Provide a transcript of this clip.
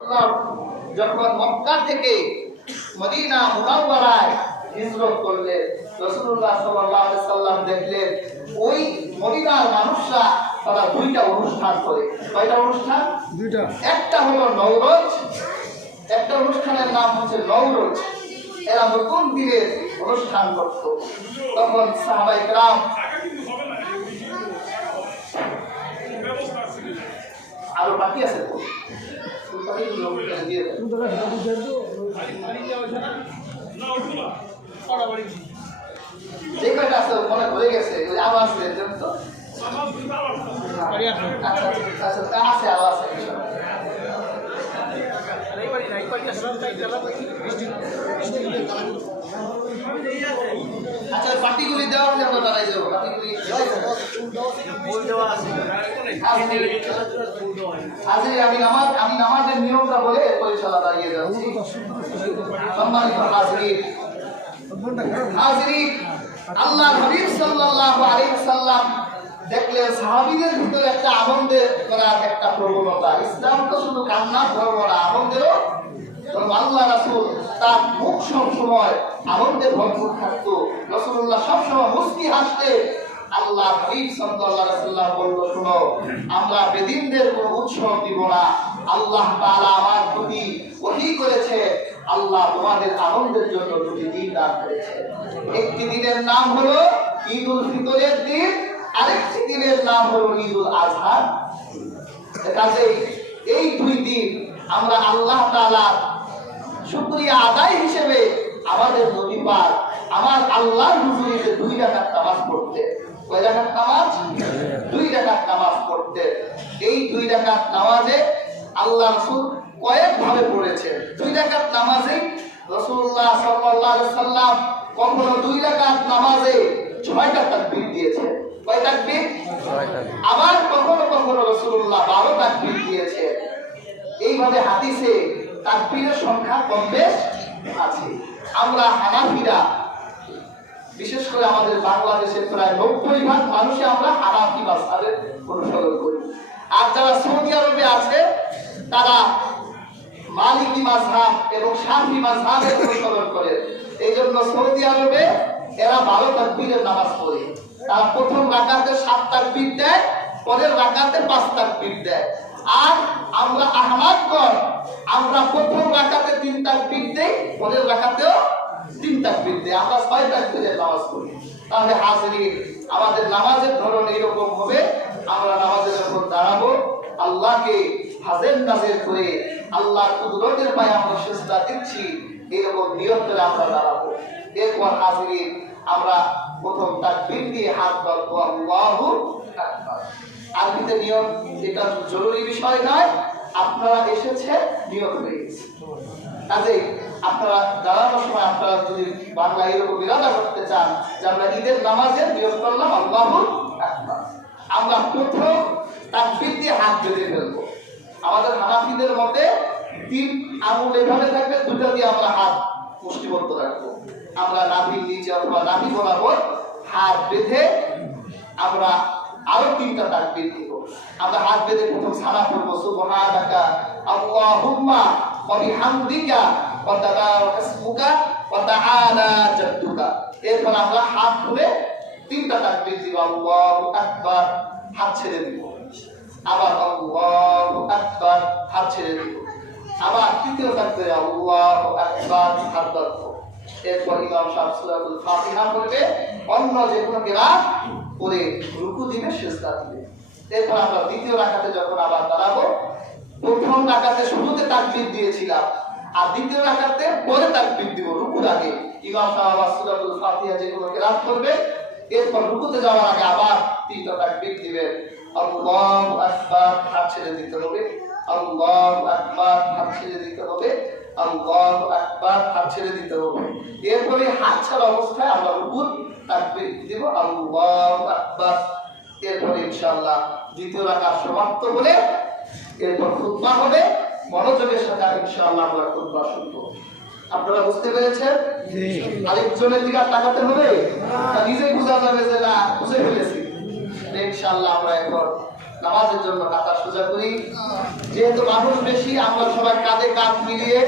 যখন মক্কা থেকে মদিনা মুনাওয়ারায় হিজরত করলেন, রাসূলুল্লাহ সাল্লাল্লাহু আলাইহি সাল্লাম দেখলেন ওই মদিনার মানুষরা তারা দুইটা অনুষ্ঠান করে। কয়টা অনুষ্ঠান? দুইটা। একটা হলো নওরোজ, একটা অনুষ্ঠানের নাম হচ্ছে নওরোজ। এরা নতুন দিনের অনুষ্ঠান করত। তখন সাহাবায়ে কেরাম আরো বাকি আছে তো যে কয়টা আছে মনে পড়ে গেছে আওয়াজ দেন তো। আচ্ছা আছে আওয়াজ আচ্ছা পার্টিগুলি দেওয়া হলে আমরা দাঁড়াই যাবো। পার্টিগুলি আমি নামাজের নিয়মটা বলে পরিচালনা দাঁড়িয়ে যাচ্ছি। সম্মানিত হাজিরিন, আল্লাহ হাবিব সাল্লাল্লাহু আলাইহি ওয়াসাল্লাম দেখলেন সাহাবীদের ভিতরে একটা আনন্দের করার একটা প্রবণতা। ইসলাম তো শুধু কান্নার ধর্ম না, আনন্দেরও ধর্ম। আল্লাহ রাসূল তার মুখ সবসময় আনন্দে ভরপুর থাকতো। রাসূলুল্লাহ সবসময় মুস্কি হাসতে। আল্লাহ হাবিব সাল্লাল্লাহু আলাইহি ওয়াসাল্লাম বলল, শোনো, আমরা বেদিনদের কোনো উৎসব দিব না। আল্লাহ তাআলা আমার প্রতি ওহী করেছে, আল্লাহ তোমাদের আনন্দের জন্য দুটি দিন দান করেছে। একটি দিনের নাম হলো ঈদুল ফিতরের দিন, আরেকটি দিনের নাম হলো ঈদুল আজহার। কাজেই এই দুই দিন আমরা আল্লাহ তাআলার শুকরিয়া আদায় হিসেবে আমাদের নবী পাক আমার আল্লাহর হুজুরিতে 2 রাকাত নামাজ পড়তে। কয় রাকাত নামাজ? 2 রাকাত নামাজ পড়তে। এই 2 রাকাত নামাজে আল্লাহ রাসূল কয়েক ভাবে পড়েছেন। 2 রাকাত নামাজে রাসূলুল্লাহ সাল্লাল্লাহু আলাইহি সাল্লাম কখনো 2 রাকাত নামাজে 6টা তাকবীর দিয়েছেন। কয় তাকবীর? 6টা। আবার কখনো কখনো রাসূলুল্লাহ 12 তাকবীর দিয়েছেন। এইভাবে হাদিসে তাকবীরের সংখ্যা কম বেশ আছে। আমরা হানাফিরা, বিশেষ করে আমাদের বাংলাদেশের প্রায় 90% মানুষই আমরা হানাফি মাযহাবের অনুসরণ করি। আর যারা সৌদি আরবে আছে তারা মালিকি মাযহাব এবং শাফি মাযহাবের অনুসরণ করে। এই জন্য সৌদি আরবে এরা 12 তাকবীরের নামাজ পড়ে। তারা প্রথম রাকাতে 7 তাকবীর দেয়, পরের রাকাতে 5 তাকবীর দেয়। আর আমরা আহনাফগণ আমরা প্রথম রাকাতে 3 তাকবীর দেই, পরের রাকাতেও 3 তাকবীর দেই। আমরা 6 তাকবীরের নামাজ পড়ি। তাহলে হাজিরিন, আমাদের নামাজের ধরন এরকম হবে। আমরা নামাজের যখন দাঁড়াবো, আল্লাহকে হাজির নাজির করে আল্লাহর কুদরতের পায়ে আমরা সিজদা দিচ্ছি, এরকম নিয়ত করে আমরা দাঁড়াবো। এরপর হাজিরিন, আমরা প্রথম তাকবীর দিয়ে হাত বাড়াবো, আল্লাহু আকবার। আরবিতে নিয়ত এটা জরুরি বিষয় নয়, আপনারা এসেছে নিয়ত হয়ে গেছে। কাজেই আপনারা দাঁড়ানোর সময় আপনারা যদি বাংলা এরকম ইরাদা করতে চান যে আমরা ঈদের নামাজে নিয়ত করলাম আল্লাহু আকবার, আমরা প্রথম তাকবীর দিয়ে হাত বেঁধে ফেলবো। আমাদের হানাফিদের মতে 3 আঙুল এভাবে থাকবে, 2টা দিয়ে আমরা হাত মুষ্টিবদ্ধ রাখবো। আমরা নাভির নিচে অথবা নাভি বরাবর হাত বেঁধে আমরা আরো 3টা তাকবীর দিব। আমরা হাত বেঁধে প্রথম সানা পড়বো, সুবহানাকা আল্লাহুম্মা ওয়া বিহামদিকা ওয়া তাবারাকা ইসমুকা ওয়া তাআলা জাদ্দুকা। এরপর আমরা হাত তুলে 3টা তাকবীর দিব, আল্লাহু আকবার, হাত ছেড়ে দিব। আবার আল্লাহু আকবার, হাত ছেড়ে দিব। আবার তৃতীয় তাকবীরে আল্লাহু আকবার, হাত ধরব। এরপর ইমাম সাহেব সূরাতুল ফাতিহা পড়বে, অন্য যে কোনো কিরাত পড়ে রুকু দিবে, সিজদা দিবে। এরপর আমরা দ্বিতীয় রাকাতে যখন আবার দাঁড়াবো, প্রথম রাকাতে শুরুতে তাকবীর দিয়েছিলাম, আর দ্বিতীয় রাকাতে পরে তাকবীর দিব রুকুর আগে। ইমাম সাহেব সূরাতুল ফাতিহা যে কোনো কিরাত পড়বে, এরপর রুকুতে যাওয়ার আগে আবার 3টা তাকবীর দিবেন। আল্লাহু আকবার, হাত ছেড়ে দিতে হবে। আল্লাহু আকবার, হাত ছেড়ে দিতে হবে। আল্লাহু আকবার, হাত ছেড়ে দিতে হবে। এরপরে হাত ছাড়া অবস্থায় আমরা রুকুর তাকবীর দিব, আল্লাহু আকবার। এরপরে ইনশাআল্লাহ দ্বিতীয় রাকাত সমাপ্ত হলে এরপর খুতবা হবে। মনোযোগের সাথে ইনশাআল্লাহ আমরা খুতবা শুনবো। আপনারা বুঝতে পেরেছেন? আরেকজনের দিকে তাকাতে হবে, নিজেই বোঝা যাবে যে না বুঝে ফেলেছি। ইনশাআল্লাহ আমরা এখন নামাজের জন্য কাতার সোজা করি। যেহেতু মানুষ বেশি, আমরা সবাই মিলিয়ে